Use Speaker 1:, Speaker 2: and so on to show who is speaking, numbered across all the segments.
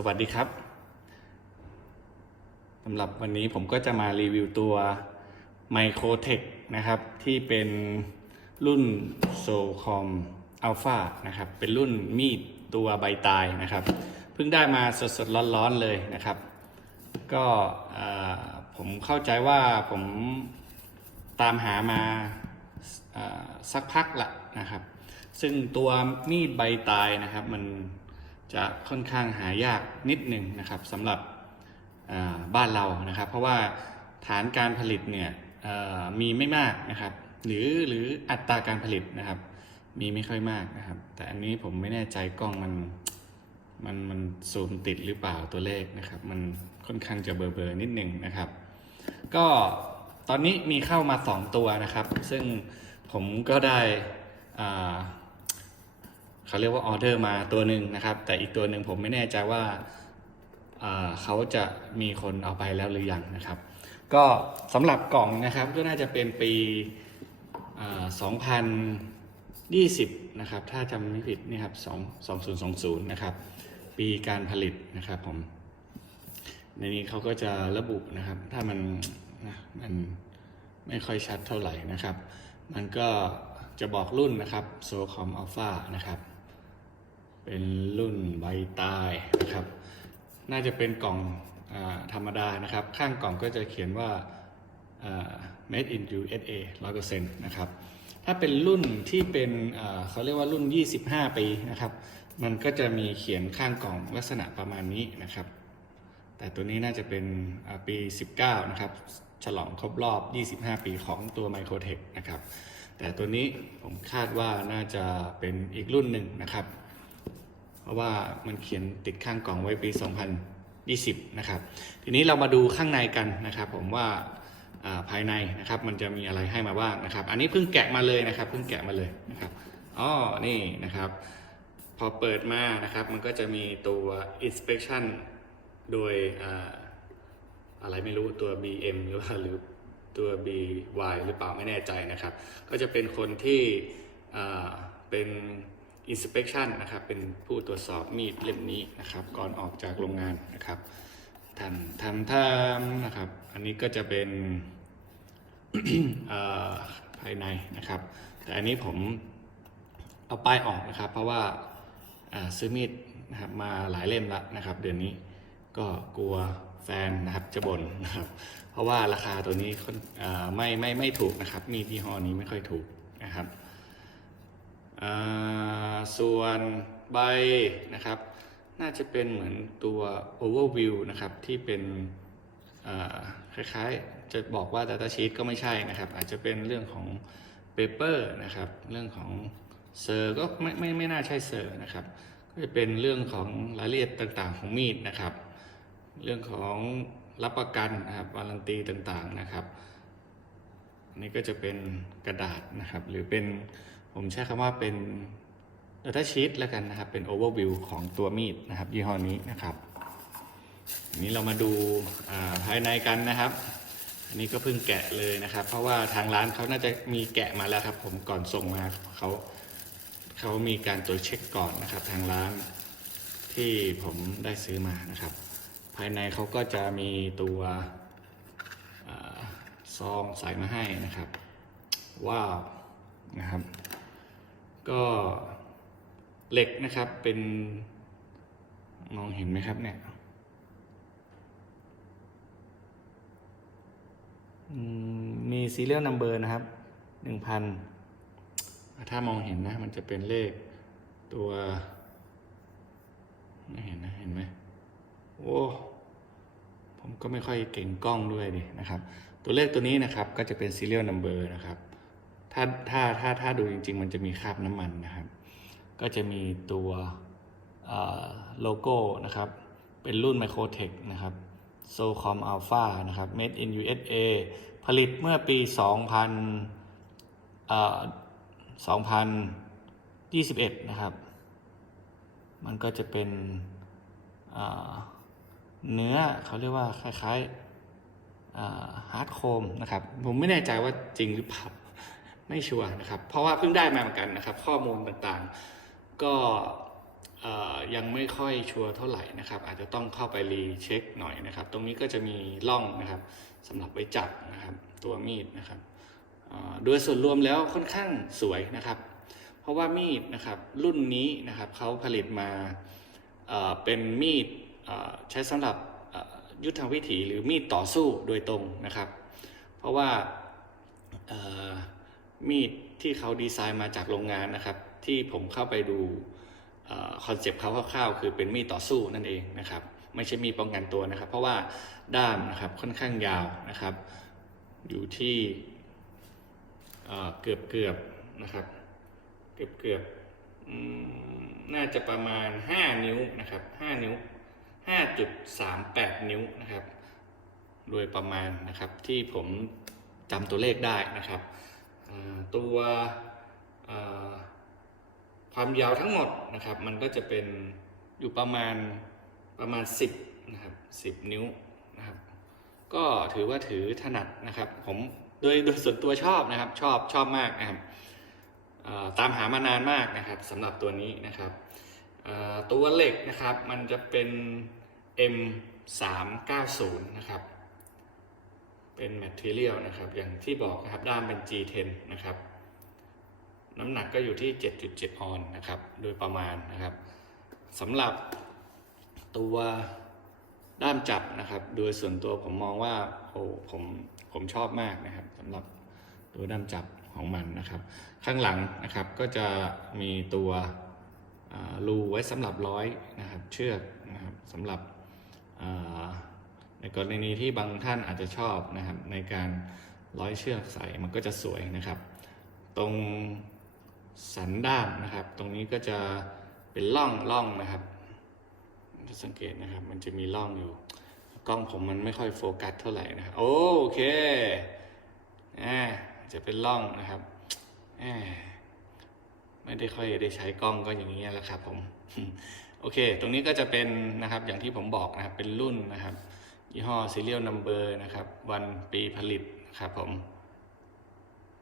Speaker 1: สวัสดีครับสำหรับวันนี้ผมก็จะมารีวิวตัว Microtech นะครับ ที่เป็นรุ่น s o c o m Alpha นะครับ เป็นรุ่นมีดตัวใบตายนะครับ เพิ่งได้มาสดๆร้อนๆเลยนะครับ ก็ผมเข้าใจว่าผมตามหามาสักพักละนะครับ ซึ่งตัวมีดใบตายนะครับมัน จะค่อนข้างหายากนิดหนึ่งนะครับสำหรับบ้านเรานะครับ เพราะว่าฐานการผลิตเนี่ยมีไม่มากนะครับ หรือหรืออัตราการผลิตนะครับ มีไม่ค่อยมากนะครับ แต่อันนี้ผมไม่แน่ใจกล้องมันมันมันซูมติดหรือเปล่าตัวเลขนะครับ มันค่อนข้างจะเบลอๆนิดหนึ่งนะครับ ก็ตอนนี้มีเข้ามา 2 ตัวนะครับ ซึ่งผมก็ได้อ่า เขาเรียกว่าออเดอร์มาตัวหนึ่งนะครับ แต่อีกตัวหนึ่งผมไม่แน่ใจว่าเขาจะมีคนเอาไปแล้วหรือยังนะครับ ก็สำหรับกล่องนะครับก็น่าจะเป็นปี2020 นะครับ ถ้าจำไม่ผิดนี่ครับ2 2020 นะครับ ปีการผลิตนะครับผม ในนี้เขาก็จะระบุนะครับ ถ้ามันนะมันไม่ค่อยชัดเท่าไหร่นะครับ มันก็จะบอกรุ่นนะครับ s o c o m Alpha นะครับ เป็นรุ่นใบตายนะครับ น่าจะเป็นกล่องอธรรมดานะครับ ข้างกล่องก็จะเขียนว่า made in USA 100%นะครับ ถ้าเป็นรุ่นที่เป็นเขาเรียกว่ารุ่น 25 ปีนะครับ มันก็จะมีเขียนข้างกล่องลักษณะประมาณนี้นะครับ แต่ตัวนี้น่าจะเป็นปี 19 นะครับ ฉลองครบรอบ 25 ปีของตัว Microtech นะครับ แต่ตัวนี้ผมคาดว่าน่าจะเป็นอีกรุ่นหนึ่งนะครับ ราะว่ามันเขียนติดข้างกล่องไว้ปี 2020 นะครับ ทีนี้เรามาดูข้างในกันนะครับผมว่าภายในนะครับมันจะมีอะไรให้มาบ้างนะครับ อันนี้เพิ่งแกะมาเลยนะครับเพิ่งแกะมาเลยนะครับอ๋อนี่นะครับ พอเปิดมานะครับ มันก็จะมีตัว inspection โดยอะไรไม่รู้ตัว BM หรือว่าหรือตัว BY หรือเปล่าไม่แน่ใจนะครับ ก็จะเป็นคนที่เป็น inspection นะครับ เป็นผู้ตรวจสอบมีดเล่มนี้นะครับ ก่อนออกจากโรงงานนะครับทำทำทำนะครับ อันนี้ก็จะเป็นภายในนะครับ แต่อันนี้ผมเอาป้ายออกนะครับ เพราะว่าซื้อมีดนะครับมาหลายเล่มแล้วนะครับ เดือนนี้ก็กลัวแฟนนะครับจะบ่นนะครับ เพราะว่าราคาตัวนี้ไม่ไม่ไม่ถูกนะครับ มีที่ห้อนี้ไม่ค่อยถูกนะครับ ส่วนใบนะครับ น่าจะเป็นเหมือนตัว overview นะครับ ที่เป็นคล้ายๆ จะบอกว่า Data Sheet ก็ไม่ใช่นะครับ อาจจะเป็นเรื่องของ Paper นะครับ เรื่องของเซอร์ก็ไม่ไม่ไม่น่าใช่เซอร์นะครับ ก็จะเป็นเรื่องของรายละเอียดต่างๆ ของมีดนะครับ เรื่องของรับประกันนะครับวารันตีต่างๆนะครับอันนี้ก็จะเป็นกระดาษนะครับ หรือเป็น ผมใช้คำว่าเป็น Data Sheet แล้วกันนะครับ เป็น Overview ของตัวมีดนะครับ ยี่ห้อนี้นะครับนี้เรามาดูาภายในกันนะครับ อันนี้ก็เพิ่งแกะเลยนะครับ เพราะว่าทางร้านเขาน่าจะมีแกะมาแล้วครับ ผมก่อนส่งมาเขาเขามีการตรวจเช็คก่อนนะครับ ทางร้านที่ผมได้ซื้อมานะครับ ภายในเขาก็จะมีตัวซองใส่มาให้นะครับ ว้าวนะครับ ก็เหล็กนะครับเป็นมองเห็นไหมครับเนี่ยอืมมี serial number นะครับหนึ่งพันถ้ามองเห็นนะ มันจะเป็นเลขตัวไม่เห็นนะเห็นไหมโอ้ผมก็ไม่ค่อยเก่งกล้องด้วยดินะครับ ตัวเลขตัวนี้นะครับก็จะเป็น serial number นะครับ ถ้าถ้าถ้าถ้าดูจริง ๆ มันจะมีคราบน้ำมันนะครับ ก็จะมีตัวโลโก้นะครับ เป็นรุ่น Microtech นะครับ SOCOM Alpha นะครับ Made in USA ผลิตเมื่อปี 2000เอ่อ2021 นะครับ มันก็จะเป็นเนื้อเขาเรียกว่าคล้ายๆฮาร์ดโคมนะครับ ผมไม่แน่ใจว่าจริงหรือเปล่า ไม่ชัวร์นะครับ เพราะว่าเพิ่งได้มาเหมือนกันนะครับ ข้อมูลต่างๆ ก็ยังไม่ค่อยชัวร์เท่าไหร่นะครับ อาจจะต้องเข้าไปรีเช็คหน่อยนะครับ ตรงนี้ก็จะมีร่องนะครับสำหรับไว้จับนะครับตัวมีดนะครับโดยส่วนรวมแล้วค่อนข้างสวยนะครับ เพราะว่ามีดนะครับรุ่นนี้นะครับเขาผลิตมาเป็นมีดใช้สำหรับยุทธวิถีหรือมีดต่อสู้โดยตรงนะครับ เพราะว่า มีดที่เขาดีไซน์มาจากโรงงานนะครับ ที่ผมเข้าไปดูคอนเซปต์เขาคร่าวๆ คือเป็นมีดต่อสู้นั่นเองนะครับ ไม่ใช่มีดป้องกันตัวนะครับ เพราะว่าด้ามนะครับค่อนข้างยาวนะครับ อยู่ที่เกือบเกือบๆนะครับ เกือบเกือบๆน่าจะประมาณ 5 นิ้วนะครับ 5 นิ้ว 5.38 นิ้วนะครับ โดยประมาณนะครับที่ผมจำตัวเลขได้นะครับ ตัวความยาวทั้งหมดนะครับ มันก็จะเป็นอยู่ประมาณประมาณ 10นะครับ10 นิ้วนะครับ ก็ถือว่าถือถนัดนะครับ ผมโดยโดยส่วนตัวชอบนะครับ ชอบชอบมากนะครับตามหามานานมากนะครับสำหรับตัวนี้นะครับตัวเหล็กนะครับ มันจะเป็น M 3 9 0นะครับ เป็นแมทเทียลนะครับ อย่างที่บอกนะครับด้ามเป็น G10 นะครับ น้ำหนักก็อยู่ที่ 7.7 ออนนะครับ โดยประมาณนะครับสำหรับตัวด้ามจับนะครับ โดยส่วนตัวผมมองว่าโอ้ผมผมชอบมากนะครับสำหรับตัวด้ามจับของมันนะครับ ข้างหลังนะครับก็จะมีตัวรูไว้สำหรับร้อยนะครับ เชือกนะครับสำหรับอ่า ในกรณีที่บางท่านอาจจะชอบนะครับ ในการร้อยเชือกใส่มันก็จะสวยนะครับ ตรงสันด้ามนะครับ ตรงนี้ก็จะเป็นร่องร่องนะครับถ้าสังเกตนะครับ มันจะมีร่องอยู่ กล้องผมมันไม่ค่อยโฟกัสเท่าไหร่นะครับโอเคอ่าจะเป็นร่องนะครับแหมไม่ได้ค่อยได้ใช้กล้องก็อย่างนี้แหละครับผมโอเค ตรงนี้ก็จะเป็นนะครับอย่างที่ผมบอกนะครับเป็นรุ่นนะครับ ยี่ห้อ serial number นะครับ วันปีผลิตนะครับผม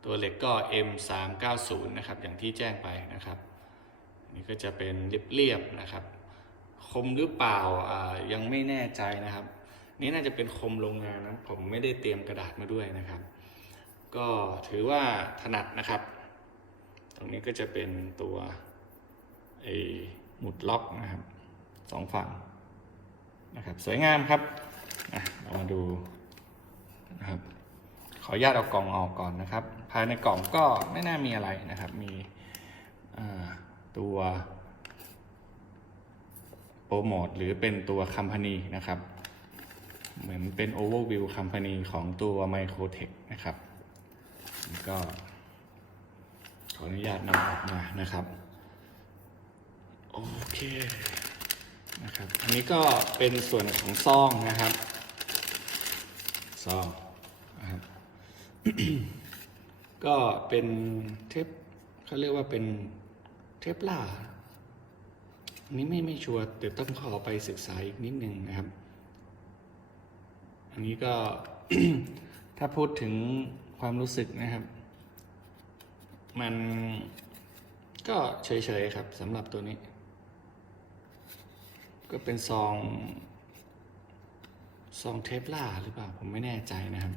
Speaker 1: ตัวเหล็กก็ M 3 9 0 นะครับ อย่างที่แจ้งไปนะครับนนี่ก็จะเป็นเรียบๆนะครับ คมหรือเปล่าายังไม่แน่ใจนะครับ นี่น่าจะเป็นคมโรงงานนะผมไม่ได้เตรียมกระดาษมาด้วยนะครับ ก็ถือว่าถนัดนะครับ ตรงนี้ก็จะเป็นตัวไอหมุดล็อกนะครับสองฝั่งนะครับ สวยงามครับ เรามาดูนะครับ ขออนุญาตเอากล่องออกก่อนนะครับ ภายในกล่องก็ไม่น่ามีอะไรนะครับ มีตัวโปรโมทหรือเป็นตัวคัมพานีนะครับ เหมือนเป็น overview คัมพานีของตัว Microtech นะครับ ก็ขออนุญาตนำออกมานะครับ โอเคนะครับ อันนี้ก็เป็นส่วนของซองนะครับ ซองนะครับก็เป็นเทปเขาเรียกว่าเป็นเทปล่าอันนี้ไม่ไม่ชัวร์เดี๋ยวต้องขอไปศึกษาอีกนิดนึงนะครับ อันนี้ก็ถ้าพูดถึงความรู้สึกนะครับ มันก็เฉยๆครับสำหรับตัวนี้ ก็เป็นซอง ซองเทปล่าหรือเปล่า ผมไม่แน่ใจนะครับ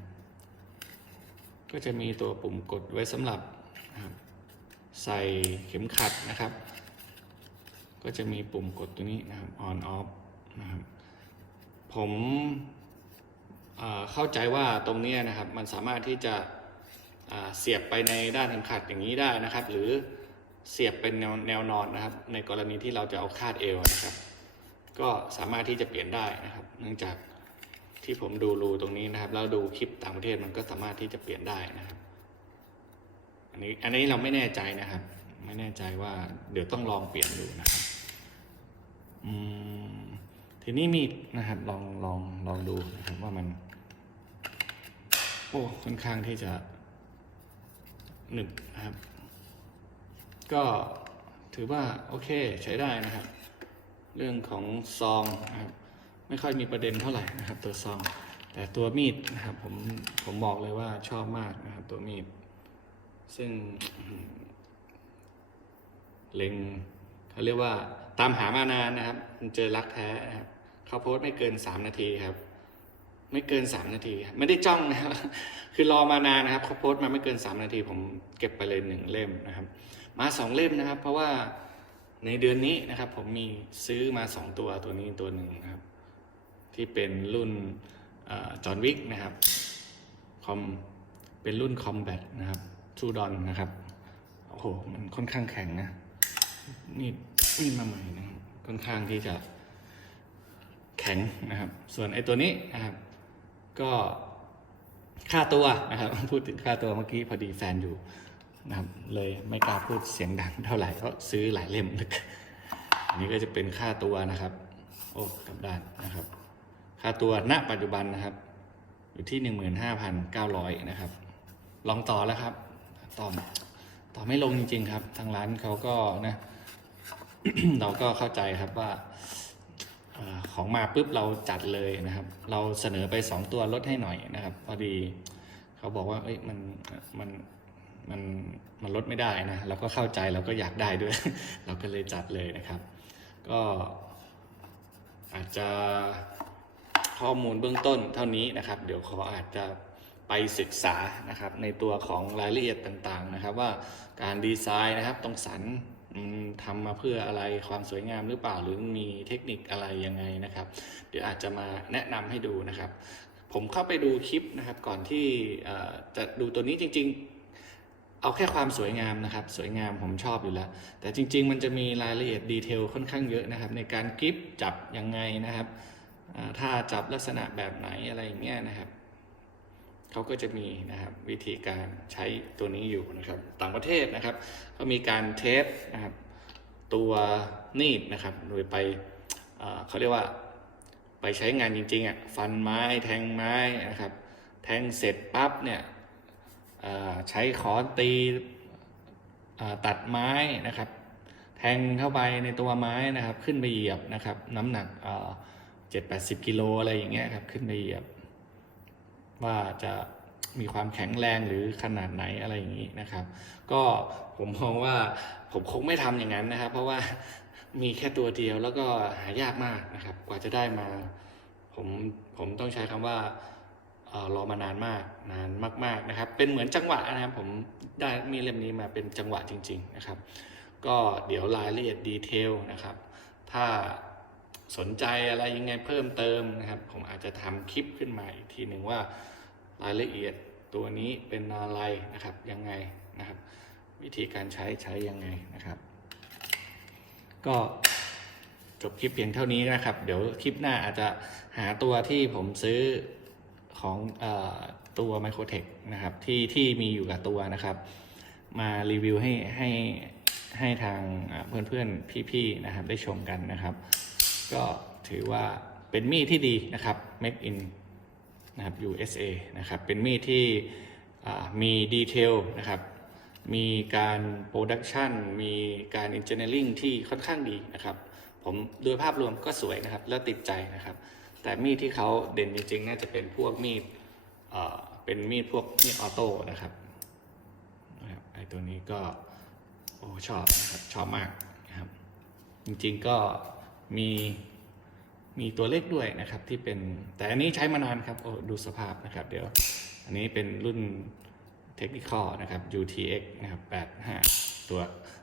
Speaker 1: ก็จะมีตัวปุ่มกดไว้สำหรับใส่เข็มขัดนะครับ ก็จะมีปุ่มกดตัวนี้นะครับ on off นะครับ ผมเข้าใจว่าตรงนี้นะครับ มันสามารถที่จะเสียบไปในด้านเข็มขัดอย่างนี้ได้นะครับ หรือเสียบเป็นแนวแนวนอนนะครับ ในกรณีที่เราจะเอาคาดเอวนะครับ ก็สามารถที่จะเปลี่ยนได้นะครับ เนื่องจาก ที่ผมดูรูตรงนี้นะครับ แล้วดูคลิปต่างประเทศมันก็สามารถที่จะเปลี่ยนได้นะครับ อันนี้อันนี้เราไม่แน่ใจนะครับ ไม่แน่ใจว่า เดี๋ยวต้องลองเปลี่ยนดูนะครับอืมทีนี้มีนะครับ ลองลองลองดูนะครับ ว่ามัน โอ้ค่อนข้างที่จะหนึบนะครับ ก็ถือว่าโอเคใช้ได้นะครับ เรื่องของซองนะครับ ไม่ค่อยมีประเด็นเท่าไหร่นะครับ ตัวซอง แต่ตัวมีดนะครับผมผมบอกเลยว่าชอบมากนะครับ ตัวมีด ซึ่งเล็งเขาเรียกว่าตามหามานานนะครับเจอรักแท้นะครับเขาโพสต์ไม่เกินสามนาทีครับ ไม่เกินสามนาทีครับไม่ได้จ้องนะครับคือรอมานานนะครับเขาโพสต์มาไม่เกินสามนาที ผมเก็บไปเลยหนึ่งเล่มนะครับ มาสองเล่มนะครับ เพราะว่าในเดือนนี้นะครับ ผมมีซื้อมาสองตัวตัวนี้ตัวหนึ่งนะครับ ที่เป็นรุ่นจอห์นวิกนะครับคอมเป็นรุ่นคอมแบทนะครับทูดอนนะครับโอ้โหมันค่อนข้างแข็งนะนี่นี่มาใหม่นะครับค่อนข้างที่จะแข็งนะครับ ส่วนไอ้ตัวนี้นะครับ ก็ค่าตัวนะครับ พูดถึงค่าตัวเมื่อกี้พอดีแฟนอยู่นะครับ เลยไม่กล้าพูดเสียงดังเท่าไหร่เพราะซื้อหลายเล่มเลยอันนี้ก็จะเป็นค่าตัวนะครับ โอ้กลับด้านนะครับ ค่าตัวณปัจจุบันนะครับ อยู่ที่หนึ่งหมื่นห้าพันเก้าร้อยนะครับ ลองต่อแล้วครับ ต่อต่อไม่ลงจริง ๆ ครับ ทางร้านเขาก็นะ เราก็เข้าใจครับว่าอของมาปุ๊บเราจัดเลยนะครับ เราเสนอไปสองตัวลดให้หน่อยนะครับ พอดีเขาบอกว่าเอ้ยมันมันมันมันลดไม่ได้นะเราก็เข้าใจเราก็อยากได้ด้วย เราก็เลยจัดเลยนะครับ ก็อาจจะ ข้อมูลเบื้องต้นเท่านี้นะครับ เดี๋ยวขออาจจะไปศึกษานะครับในตัวของรายละเอียดต่างๆนะครับ ว่าการดีไซน์นะครับตรงสันทำมาเพื่ออะไรความสวยงามหรือเปล่าหรือมีเทคนิคอะไรยังไงนะครับ เดี๋ยวอาจจะมาแนะนำให้ดูนะครับ ผมเข้าไปดูคลิปนะครับก่อนที่จะดูตัวนี้จริง ๆ เอาแค่ความสวยงามนะครับ สวยงามผมชอบอยู่แล้ว แต่จริง ๆ มันจะมีรายละเอียดดีเทลค่อนข้างเยอะนะครับ ในการกริปจับยังไงนะครับ ถ้าจับลักษณะแบบไหนอะไรอย่างเงี้ยนะครับเขาก็จะมีนะครับวิธีการใช้ตัวนี้อยู่นะครับต่างประเทศนะครับก็มีการเทสนะครับตัวนีดนะครับโดยไปเขาเรียกว่าไปใช้งานจริงๆอะฟันไม้แทงไม้นะครับ แทงเสร็จปั๊บเนี่ยใช้ขอนตีตัดไม้นะครับ แทงเข้าไปในตัวไม้นะครับ ขึ้นไปเหยียบนะครับ น้ำหนัก เจ็ดแปดสิบกิโลอะไรอย่างเงี้ยครับ ขึ้นไปเหยียบ ว่าจะมีความแข็งแรงหรือขนาดไหนอะไรอย่างนี้นะครับ ก็ผมมองว่าผมคงไม่ทำอย่างนั้นนะครับ เพราะว่ามีแค่ตัวเดียวแล้วก็หายากมากนะครับ กว่าจะได้มา ผมผมต้องใช้คำว่าออรอมานานมากนานมาก ๆนะครับ เป็นเหมือนจังหวะนะครับ ผมได้มีเล่มนี้มาเป็นจังหวะจริง ๆ นะครับ ก็เดี๋ยวรายละเอียดดีเทลนะครับ ถ้า สนใจอะไรยังไงเพิ่มเติมนะครับ ผมอาจจะทำคลิปขึ้นมาอีกทีหนึ่งว่ารายละเอียดตัวนี้เป็นอะไรนะครับยังไงนะครับ วิธีการใช้ใช้ยังไงนะครับ ก็จบคลิปเพียงเท่านี้นะครับ เดี๋ยวคลิปหน้าอาจจะหาตัวที่ผมซื้อของอตัว Microtech นะครับที่ที่มีอยู่กับตัวนะครับ มารีวิวให้ให้ให้ทางเพื่อนเพื่อนๆพี่ๆนะครับ ได้ชมกันนะครับ ก็ถือว่าเป็นมีดที่ดีนะครับ Make in นะครับ USA นะครับเป็นมีดที่มีดีเทลนะครับมีการโปรดักชันมีการ engineering ที่ค่อนข้างดีนะครับ ผมโดยภาพรวมก็สวยนะครับ แล้วติดใจนะครับ แต่มีดที่เขาเด่นจริงๆ น่าจะเป็นพวกมีดเอ่อเป็นมีดพวกมีดออโต้นะครับนะครับไอตัวนี้ก็โอ้ชอบนะครับชอบมากนะครับ จริงๆก็ มีมีตัวเลขด้วยนะครับที่เป็นแต่อันนี้ใช้มานานครับโอ้ดูสภาพนะครับ เดี๋ยว อันนี้เป็นรุ่นเทคนิคอนะครับ UTX นะครับ85 ตัว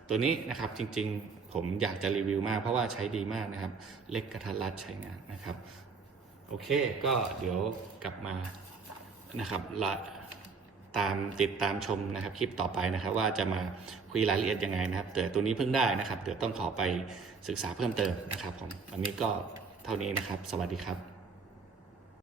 Speaker 1: ตัวนี้นะครับจริงๆผมอยากจะรีวิวมากเพราะว่าใช้ดีมากนะครับ เล็กกระทัดรัดใช้งานนะครับ โอเคก็เดี๋ยวกลับมานะครับละตามติดตามชมนะครับคลิปต่อไปนะครับ ว่าจะมาคุยรายละเอียดยังไงนะครับแต่ตัวนี้เพิ่งได้นะครับ เดี๋ยวต้องขอไป ศึกษาเพิ่มเติมนะครับผมวันนี้ก็เท่านี้นะครับ สวัสดีครับ